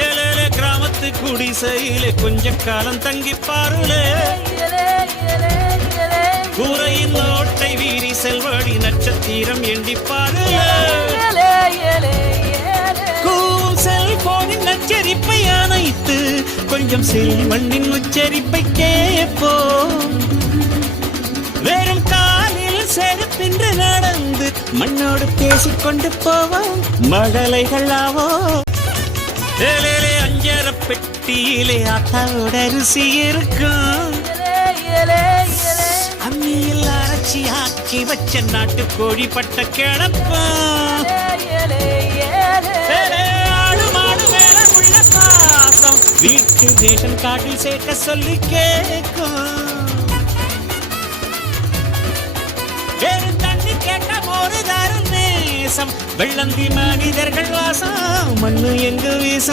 ஏலேலே கிராமத்து குடிசையிலே கொஞ்ச காலம் தங்கி பாருலே. கூரையின் ஓட்டை வீரி செல்வடி நட்சத்திரம் எண்டி பாருலே. கூவும் செல்போனின் நச்சரிப்பை அணைத்து கொஞ்சம் செல்வண்ணின் உச்சரிப்பை கேட்போம். வெறும் காலில் செருப்பின்று நடந்து மண்ணோடு பேசிக்கொண்டு போவோம். மழலைகளாவோ ஏலேலே அஞ்சர பெட்டியிலே ஆத்தாவோட அரிசி இருக்கும். அம்மியில் அரைச்சி ஆக்கி வச்ச நாட்டு கோழி பட்ட கிடப்போம். ஆடு மாடு மேல உள்ள பாசம் வீட்டு ரேஷன் கார்டில் சேர்க்க சொல்லி கேட்கும். தண்ணி கேட்ட ஒரு தரும் நேசம் வெள்ளந்தி மனிதர்கள் வாசம் மண்ணு எங்கு வீசம்.